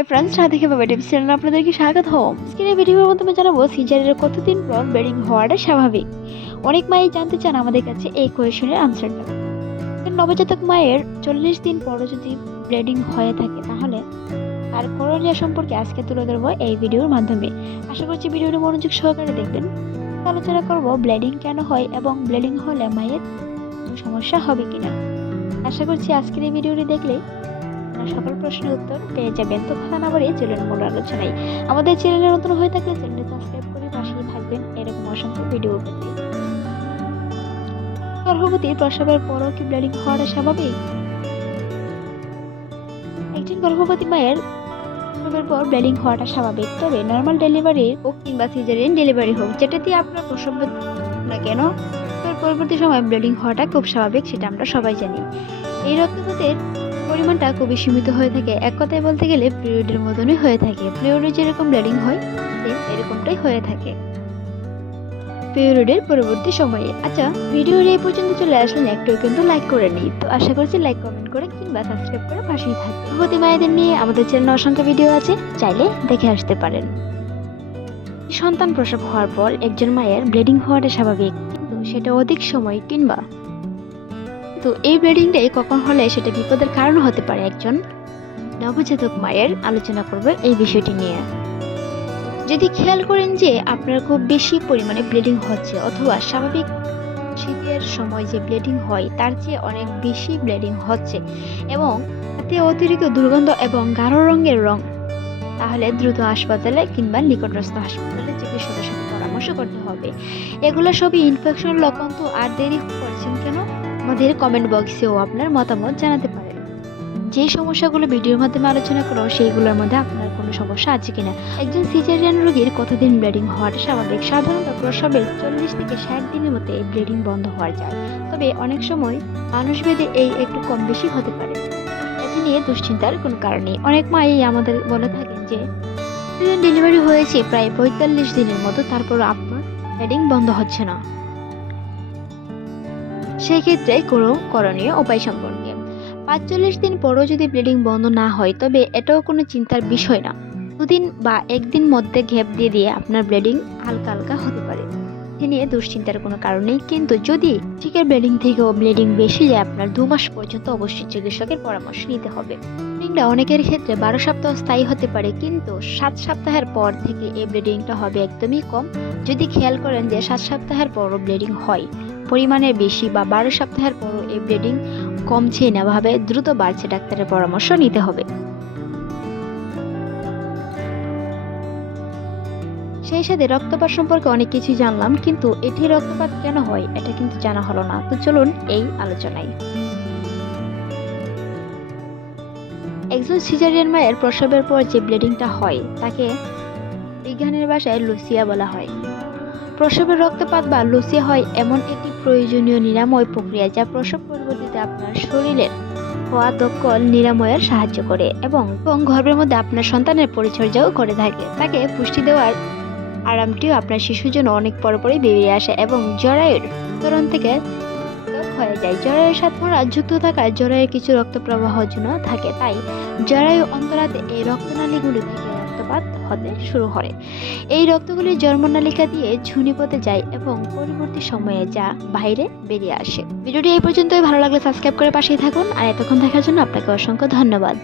High friends Radhe খেবা tips চ্যানেলে আপনাদেরকে স্বাগত হোম স্ক্রিনে ভিডিওর মাধ্যমে জানাব সিজারের কতদিন পর ব্লিডিং হওয়াটা স্বাভাবিক। অনেক মাই জানতে চান আমাদের কাছে এই কোয়েশনের আনসারটা নবজাতক মায়ের চল্লিশ দিন পরও যদি ব্লিডিং হয়ে থাকে তাহলে আর করণীয় সম্পর্কে আজকে তুলে ধরবো এই ভিডিওর মাধ্যমে। আশা করছি ভিডিওটি মনোযোগ সহকারে দেখবেন। আলোচনা করব ব্লিডিং কেন হয় এবং ব্লিডিং হলে মায়ের সমস্যা হবে কিনা। আশা করছি আজকের এই ভিডিওটি দেখলে আপনার সকল প্রশ্নের উত্তর পেয়ে যাবেন। তো কথা না বাড়িয়ে চলুন মূল আলোচনায়। আমাদের চ্যানেলে নতুন হয়ে থাকলে চ্যানেলটি সাবস্ক্রাইব করে পাশেই থাকবেন। এরকম অসংখ্য ভিডিও পেতে। গর্ভবতী প্রসবের পরও কি ব্লিডিং হওয়াটা স্বাভাবিক? একজন গর্ভবতী মায়ের প্রসবের পর ব্লিডিং হওয়াটা স্বাভাবিক। তবে নর্মাল ডেলিভারি হোক কিংবা সিজারিয়ান ডেলিভারি হোক, যেটাতে আপনার প্রসব না কেন পরবর্তী সময় ব্লিডিং হওয়াটা খুব স্বাভাবিক, সেটা আমরা সবাই জানি। এই রক্তপাতের পরিমাণটা খুবই সীমিত হয়ে থাকে। এক কথায় বলতে গেলে পিরিয়ডের মতনই হয়ে থাকে। পিরিয়ডে যেরকম ব্লিডিং হয় সেম এরকমটাই হয়ে থাকে। পিরিয়ডের পরবর্তী সময়ে। আচ্ছা ভিডিওর এই পর্যন্ত চলে আসলেন, একটু কিন্তু লাইক করে নিই তো আশা করছি লাইক কমেন্ট করে কিংবা সাবস্ক্রাইব করে পাশেই থাকবে প্রতি মায়েদের নিয়ে আমাদের চ্যানেলে অসংখ্য ভিডিও আছে, চাইলে দেখে আসতে পারেন। সন্তান প্রসব হওয়ার পর একজন মায়ের ব্লিডিং হওয়াটা স্বাভাবিক। কিন্তু সেটা অধিক সময় কিংবা তো এই ব্লিডিংটাই কখন হলে সেটা বিপদের কারণ হতে পারে একজন। নবজাতক মায়ের আলোচনা করব এই বিষয়টি নিয়ে। যদি খেয়াল করেন যে আপনার খুব বেশি পরিমাণে ব্লিডিং হচ্ছে অথবা স্বাভাবিক শীতের সময় যে ব্লিডিং হয়, তার চেয়ে অনেক বেশি ব্লিডিং হচ্ছে এবং তাতে অতিরিক্ত দুর্গন্ধ এবং গাঢ় রঙের রং, তাহলে দ্রুত হাসপাতালে কিংবা নিকটস্থ হাসপাতালে চিকিৎসকের সাথে পরামর্শ করতে হবে। এগুলো সবই ইনফেকশন লক্ষণ, তো আর দেরি করছেন কেন? আমাদের কমেন্ট বক্সেও আপনার মতামত জানাতে পারেন। যে সমস্যাগুলো ভিডিওর মাধ্যমে আলোচনা করো, সেইগুলোর মধ্যে আপনার কোনো সমস্যা আছে কিনা? একজন সিজারিয়ান রোগীর কতদিন ব্লিডিং হওয়াটা স্বাভাবিক? সাধারণত প্রসবের চল্লিশ থেকে ষাট দিনের মধ্যে এই ব্লিডিং বন্ধ হওয়া যায়। তবে অনেক সময় মানুষ মানুষভেদে এই একটু কম বেশি হতে পারে। এতে নিয়ে দুশ্চিন্তার কোনো কারণ নেই। অনেক মাই আমাদের বলে থাকেন যে ডেলিভারি হয়েছে প্রায় পঁয়তাল্লিশ দিনের মতো তারপর আপনার ব্লিডিং বন্ধ হচ্ছে না। সেক্ষেত্রে কোনো করণীয় উপায় সম্পর্কে। পাঁচচল্লিশ দিন পরও যদি ব্লিডিং বন্ধ না হয়, তবে এটাও কোনো চিন্তার বিষয় না। দুদিন বা একদিন মধ্যে ঘেপ দিয়ে দিয়ে আপনার ব্লিডিং হালকা হালকা হতে পারে। এ নিয়ে দুশ্চিন্তার কোনো কারণ নেই, কিন্তু যদি চিকের ব্লিডিং থেকেও ব্লিডিং বেশি যায়, আপনার দু মাস পর্যন্ত অবশ্যই চিকিৎসকের পরামর্শ নিতে হবে। ব্লিডিংটা অনেকের ক্ষেত্রে বারো সপ্তাহ স্থায়ী হতে পারে, কিন্তু সাত সপ্তাহের পর থেকে এই ব্লিডিংটা হবে একদমই কম। যদি খেয়াল করেন যে সাত সপ্তাহের পরও ব্লিডিং হয় পরিমাণে বেশি বা বারো সপ্তাহের পরও এই ব্লিডিং কমছে না ভাবে দ্রুত বাড়ছে, ডাক্তারের পরামর্শ নিতে হবে। সেই সাথে রক্তপাত সম্পর্কে অনেক কিছু জানলাম, কিন্তু এটি রক্তপাত কেন হয়, এটা কিন্তু জানা হলো না। তো চলুন এই আলোচনায়। একজন সিজারিয়ান মায়ের প্রসবের পর যে ব্লিডিংটা হয়, তাকে বিজ্ঞানের ভাষায় লুসিয়া বলা হয়। প্রসবের রক্তপাত বা লুসিয়া হয় এমন একটি প্রয়োজনীয় নিরাময় প্রক্রিয়া যা প্রসব পরবর্তীতে আপনার শরীরের হওয়া দক্কল নিরাময়ের সাহায্য করে এবং গর্ভের মধ্যে আপনার সন্তানের পরিচর্যাও করে থাকে। তাকে পুষ্টি দেওয়ার আরামটিও আপনার শিশুর জন্য অনেক পর পরই বেরিয়ে আসে এবং জরায়ুর তরণ থেকে হয়ে যায়। জরায়ুর সাথে যুক্ত থাকায় জরায়ুর কিছু রক্ত প্রবাহ জন্য থাকে। তাই জরায়ু অন্তরাতে এই রক্তনালীগুলি থেকে রক্তপাত হতে শুরু করে। এই রক্তগুলি জন্মনালিকা দিয়ে ঝুনিপথে যায় এবং পরবর্তী সময়ে যা বাইরে বেরিয়ে আসে। ভিডিওটি এই পর্যন্তই। ভালো লাগলে সাবস্ক্রাইব করে পাশেই থাকুন। আর এতক্ষণ দেখার জন্য আপনাকে অসংখ্য ধন্যবাদ।